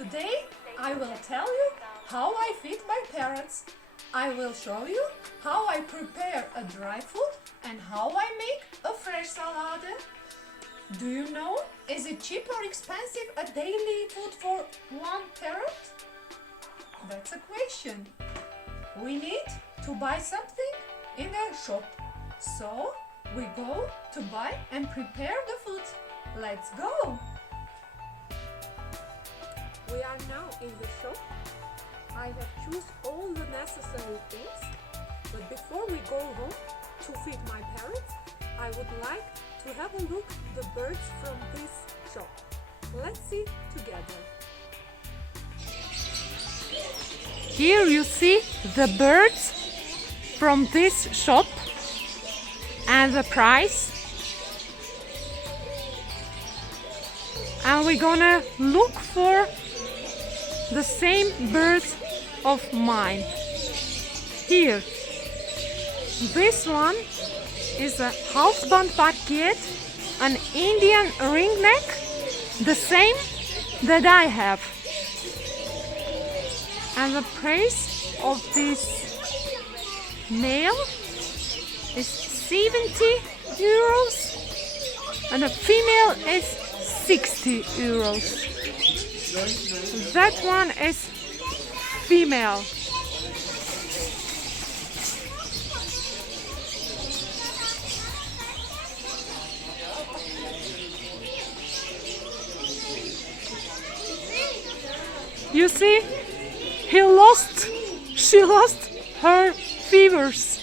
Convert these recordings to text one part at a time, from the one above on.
Today I will tell you how I feed my parrots. I will show you how I prepare a dry food and how I make a fresh salad. Do you know, is it cheap or expensive a daily food for one parrot? That's a question. We need to buy something in a shop. So we go to buy and prepare the food. Let's go! We are now in the shop. I have choose all the necessary things. But before we go home to feed my parrots, I would like to have a look the birds from this shop. Let's see together. Here you see the birds from this shop and the price. And we're gonna look for the same birds of mine. Here, this one is a halsband packet, an Indian ringneck, the same that I have. And the price of this male is 70 euros and a female is 60 euros. That one is female. You see, she lost her feathers.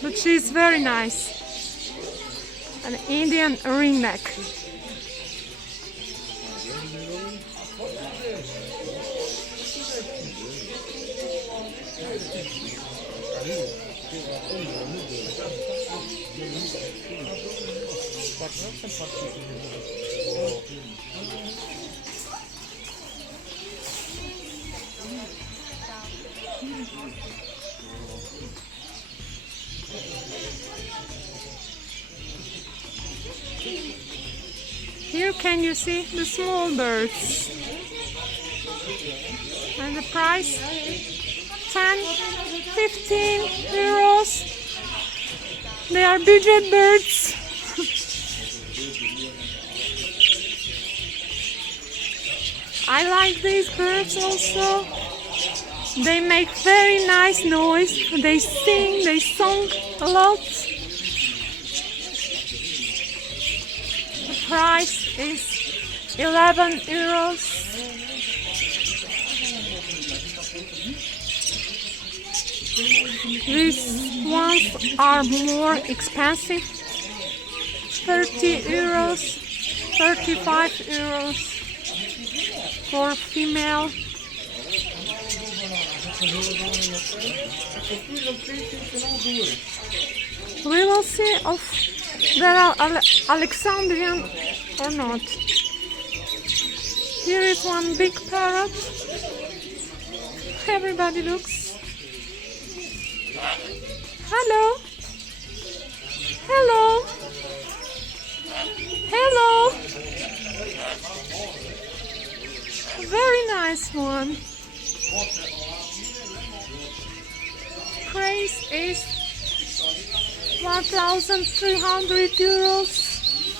But she's very nice. An Indian ringneck. Here can you see the small birds, and the price 10, 15 euros. They are budget birds. I like these birds also. They make very nice noise. They sing, they song a lot. The price is 11 euros. These ones are more expensive. 30 euros, 35 euros for female. We will see if they are Alexandrian or not. Here is one big parrot. Everybody looks. Hello. Hello. Hello. Very nice one. Price is 1,300 euros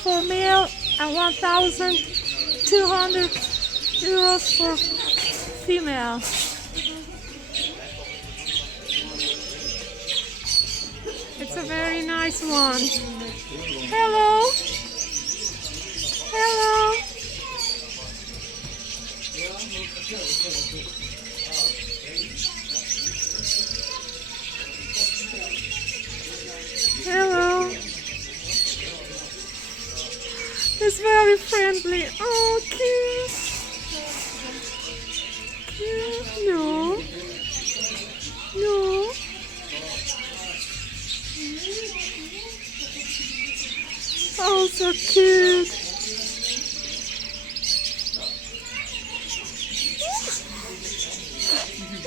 for male and 1,200 euros for female. It's a very nice one. Hello. Hello. Hello. It's very friendly. Oh, cute. Cute. No. No. Oh, so cute.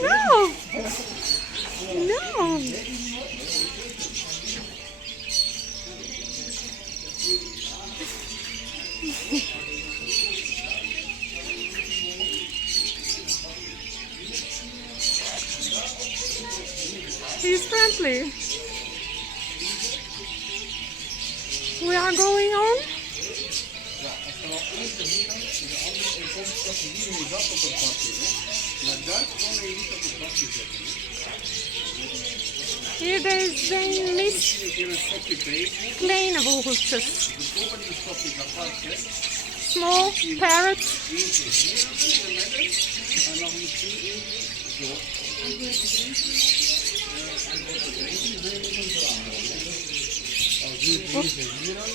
No. No. friendly. We are going on. Ja, als er al één te hier dan, en de andere in komt, dat je hier in dat op het bakje. Maar daar kan je niet op het bakje zetten. Hier zijn mis Hier een stokje bezig. kleine vogeltjes. De volgende stokje apart, hè. Small parrots. Eentje hier in de midden. En dan misschien eentje zo. En wat de drinken zijn moeten veranderen. Als hier deze hier aan.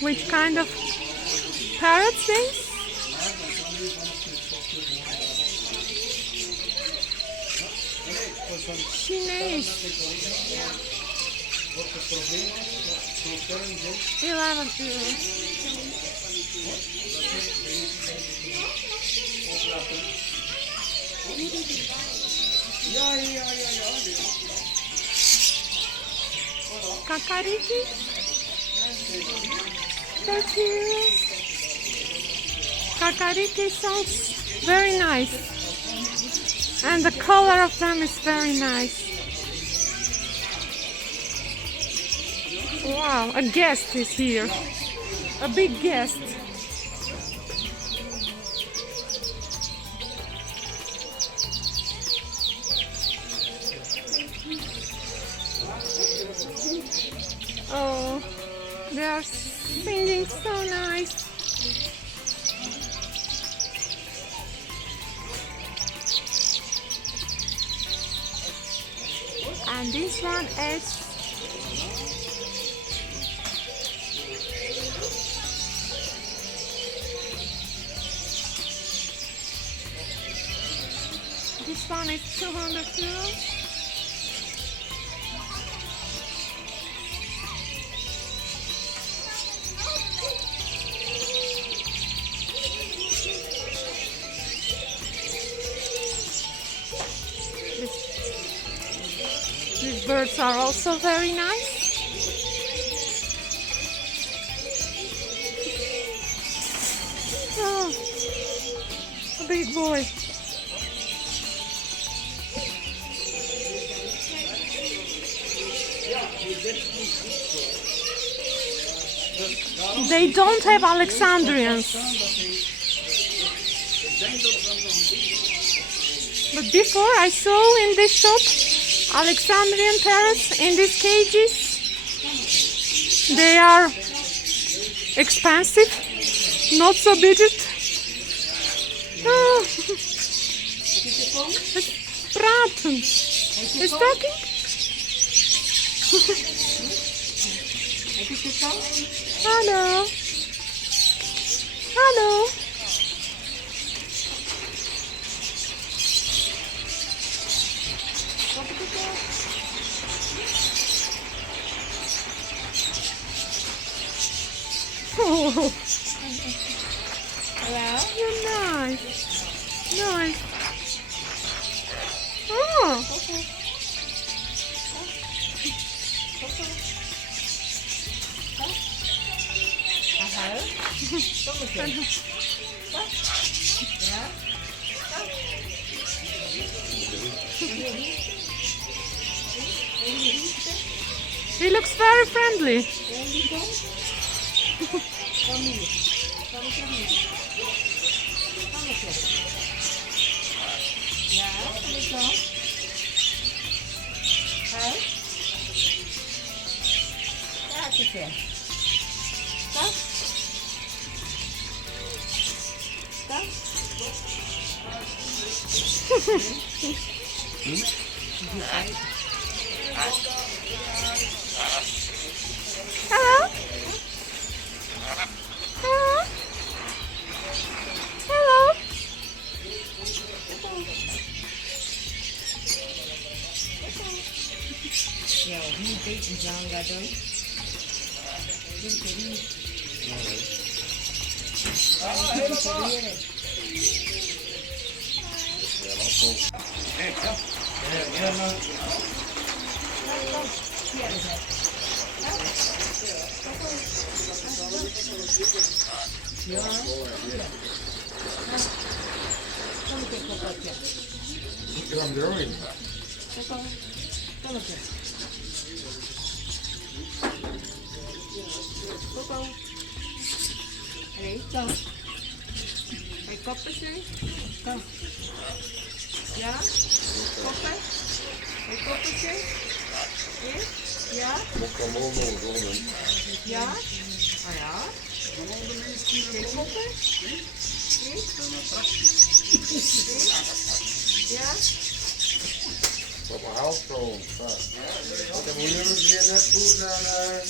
Which kind of parrots these? Chinees. 11 euro. Kakariki? 30 euros. Kakariki sounds very nice. And the color of them is very nice. Wow, a guest is here. A big guest. Oh, they are singing so nice. And this one is this one is 200 euros. These birds are also very nice. Oh, a big boy. They don't have Alexandrians. But before I saw in this shop Alexandrian parrots in these cages. They are expensive, not so budget. Oh. Praten. Is talking? Hallo. Hallo. Oh, Hello? you're nice. Nice. Oh. Ja? He looks very friendly. Ja, kom ik dan? Hè? Ja, het is er. Stop. Stop. Hello. Hello. Hello. Ja, of niet beetje zanga doen. Look what I'm doing. Zo. Ga je koppen zijn? Zo. Ja? Koppen? Ga je koppen zijn? Ja? Ja? Ah ja? Ga je koppen? Ja? Op een houtstroom. Dan moet je weer net goed naar...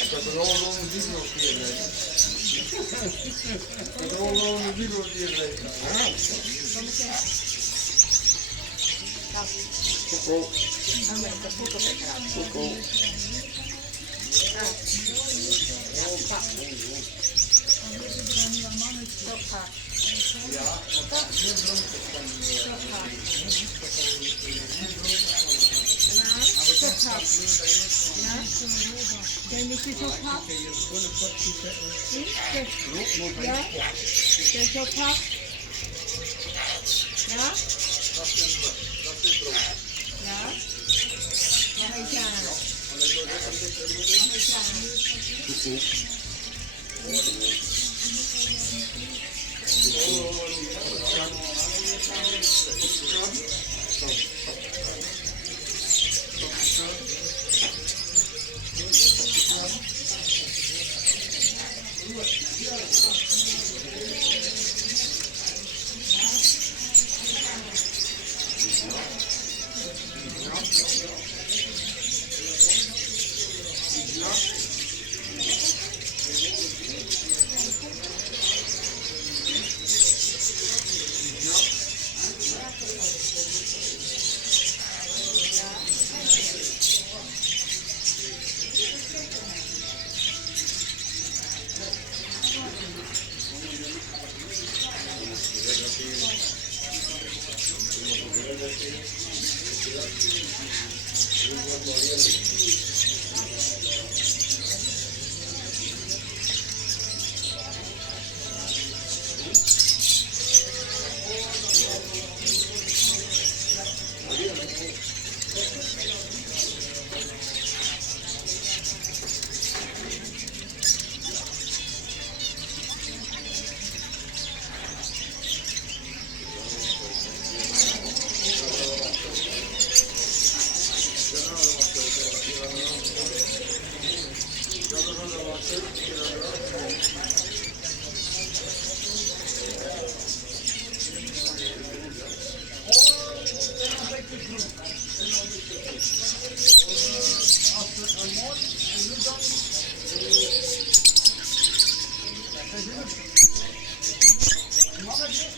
Ik heb er al een video keer liggen. Ik heb er al een video keer liggen. Coco. Coco. Ja, Ken je dit ook hap? Ja? Ken je ook hap? Ja? Ja? Mag ik aan? Mag ik aan?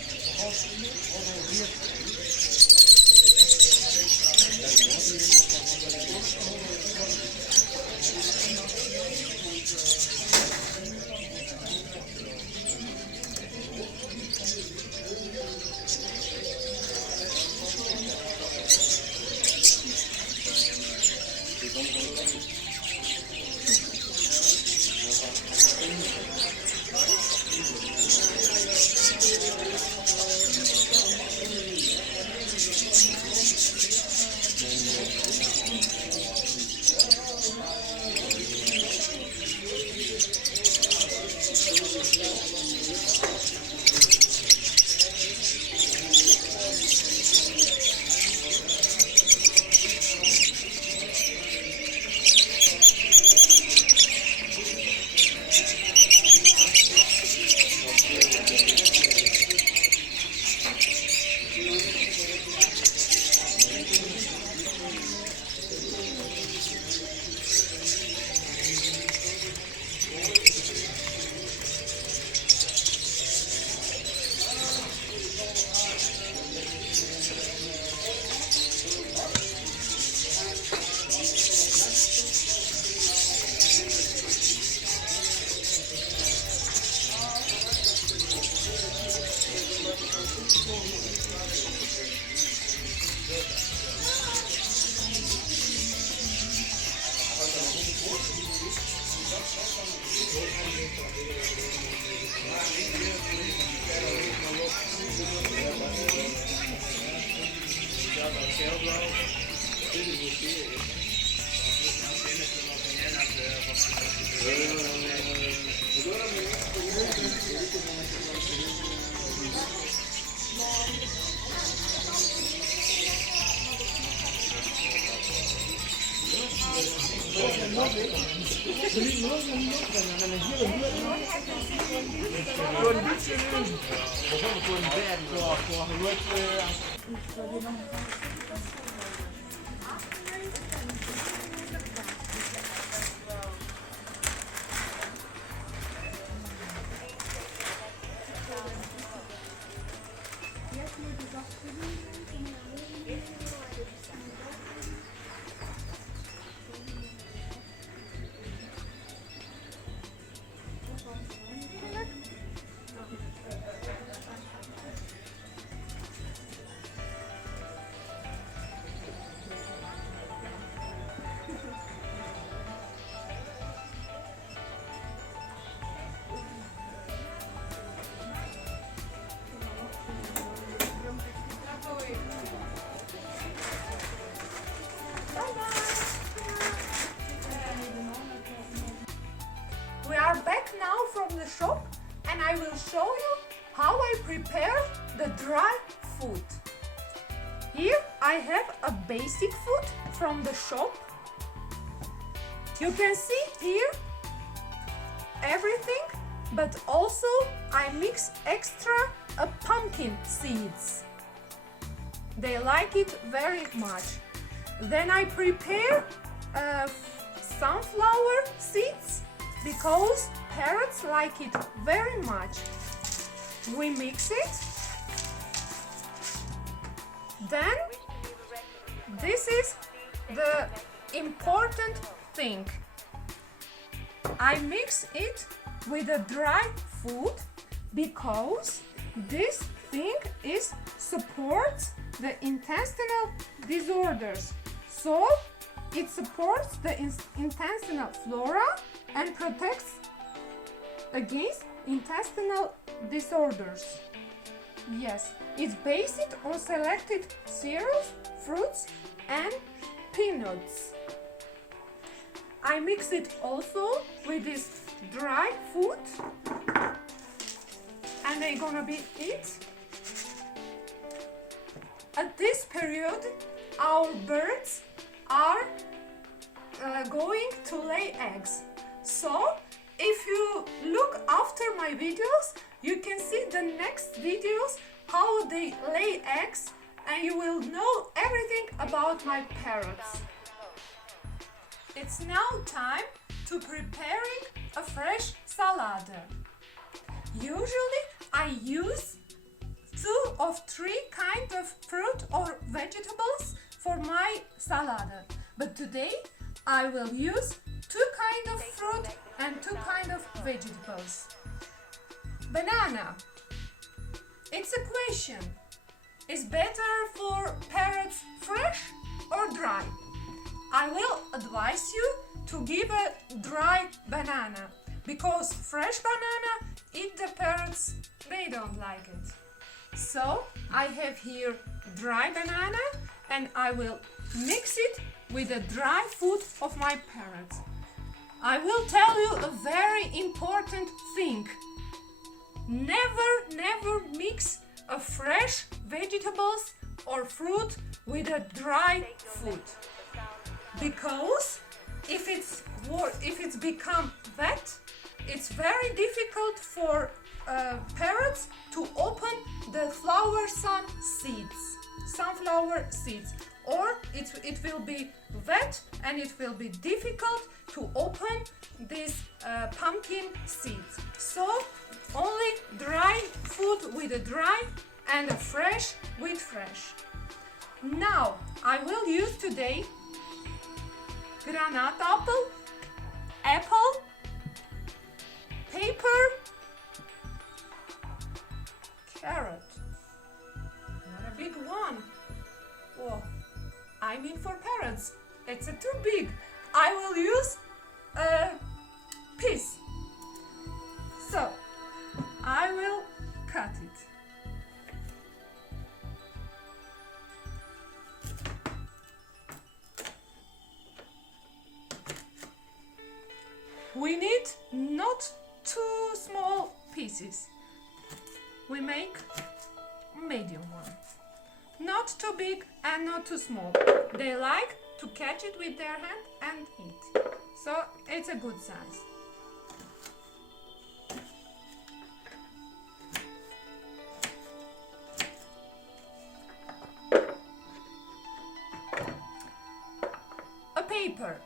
We are back now from the shop and I will show you how I prepare the dry food. Here I have a basic food from the shop. You can see here everything, but also I mix extra pumpkin seeds. They like it very much. Then I prepare sunflower seeds because parrots like it very much. We mix it. Then this is the important thing. I mix it with the dry food because this thing is supports the intestinal disorders. So it supports the intestinal flora and protects against intestinal disorders. Yes, it's based on selected cereals, fruits and peanuts. I mix it also with this dry food and they're gonna be it. At this period, our birds are going to lay eggs. So, if you look after my videos, you can see the next videos how they lay eggs and you will know everything about my parrots. It's now time to preparing a fresh salad. Usually I use 2 or 3 kinds of fruit or vegetables for my salad, but today I will use 2 kinds of fruit and 2 kinds of vegetables. Banana. It's a question. Is better for parrots fresh or dry? I will advise you to give a dry banana because fresh banana eat the parrots, they don't like it. So I have here dry banana and I will mix it with the dry food of my parrots. I will tell you a very important thing. Never mix a fresh vegetables or fruit with a dry food. Because if it's become wet, it's very difficult for parrots to open the sunflower seeds, or it will be wet and it will be difficult to open these pumpkin seeds. So only dry food with a dry and fresh with fresh. Now I will use today granat apple, paper, carrot. Not a big one. Oh, I mean for parrots. It's too big. I will use a piece. So I will cut it. we need not too small pieces. We make medium one. Not too big and not too small. They like to catch it with their hand and eat. So it's a good size. A paper.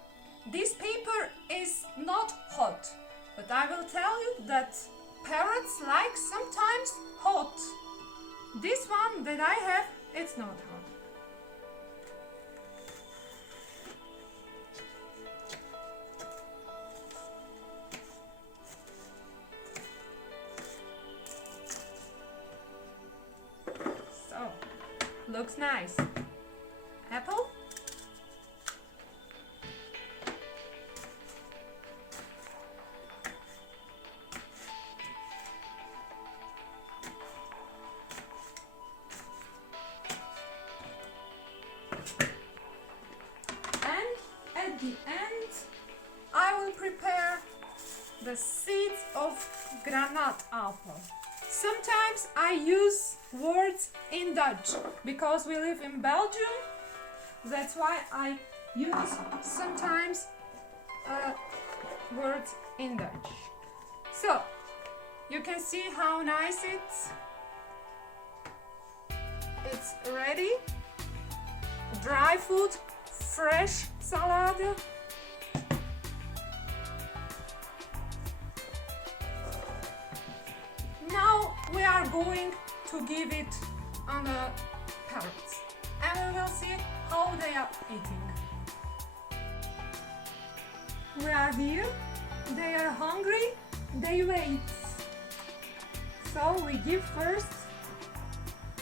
This paper is not hot, but I will tell you that parrots like sometimes hot. This one that I have, it's not hot. So, looks nice. Apple. And at the end, I will prepare the seeds of granat apple. Sometimes I use words in Dutch because we live in Belgium. That's why I use sometimes words in Dutch. So you can see how nice it's ready. Dry food, fresh salad. Now we are going to give it on the parrots and we will see how they are eating. We are here, they are hungry, they wait. So we give first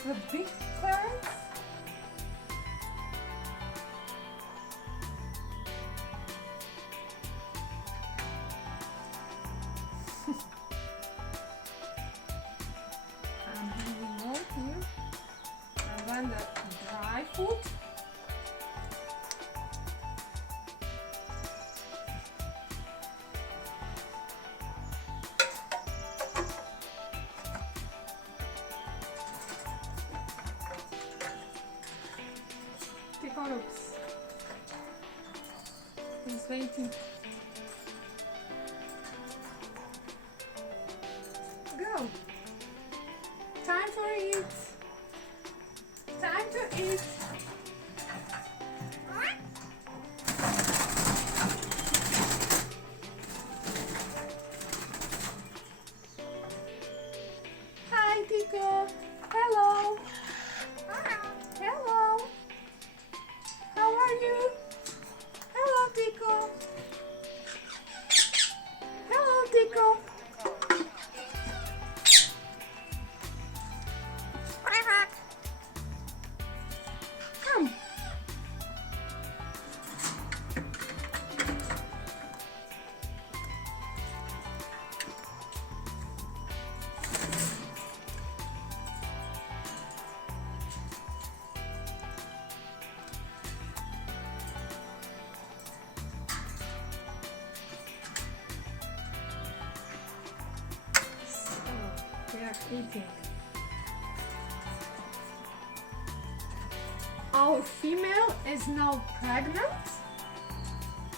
the big parrots. I'm having more here. And then the dry food. Parrots. He's waiting. Go. Time for eat. Time to eat. Hi, Tico. Hello. Hello. How are you? Hello, Tico. Hello, Tico. Come. They are eating. Our female is now pregnant,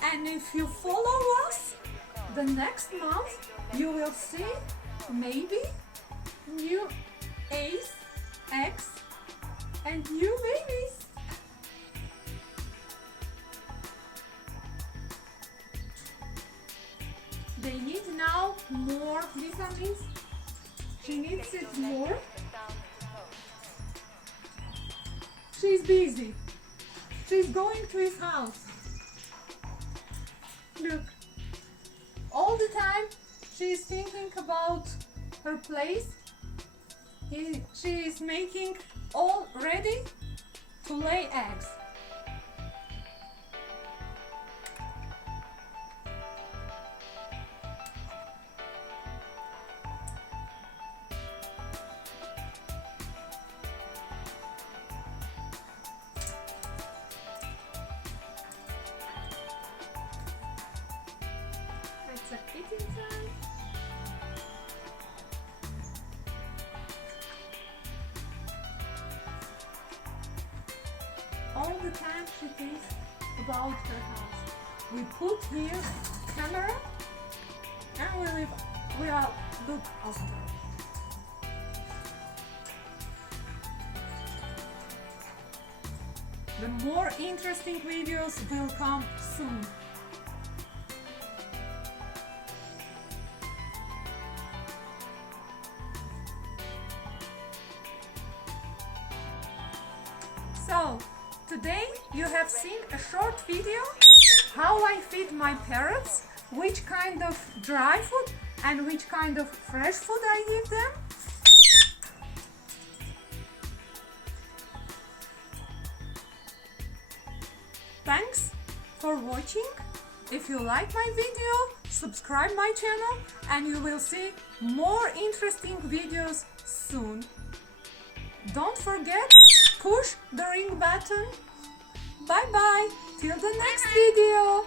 and if you follow us, the next month you will see maybe new eggs, and new babies. They need now more vitamins. She needs it more. She's busy. She's going to his house. Look. All the time she's thinking about her place. She is making all ready to lay eggs. It's a inside. All the time she thinks about her house. We put here camera and we are look after. The more interesting videos will come soon. So, today you have seen a short video how I feed my parrots, which kind of dry food and which kind of fresh food I give them. Thanks for watching. If you like my video, subscribe my channel and you will see more interesting videos soon. Don't forget, push the ring button. Bye bye, till the next video.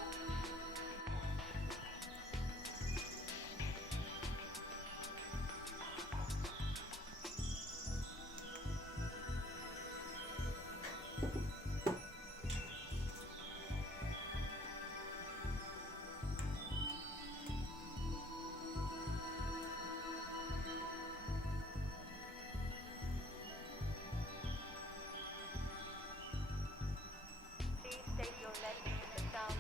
Please state your name, the sound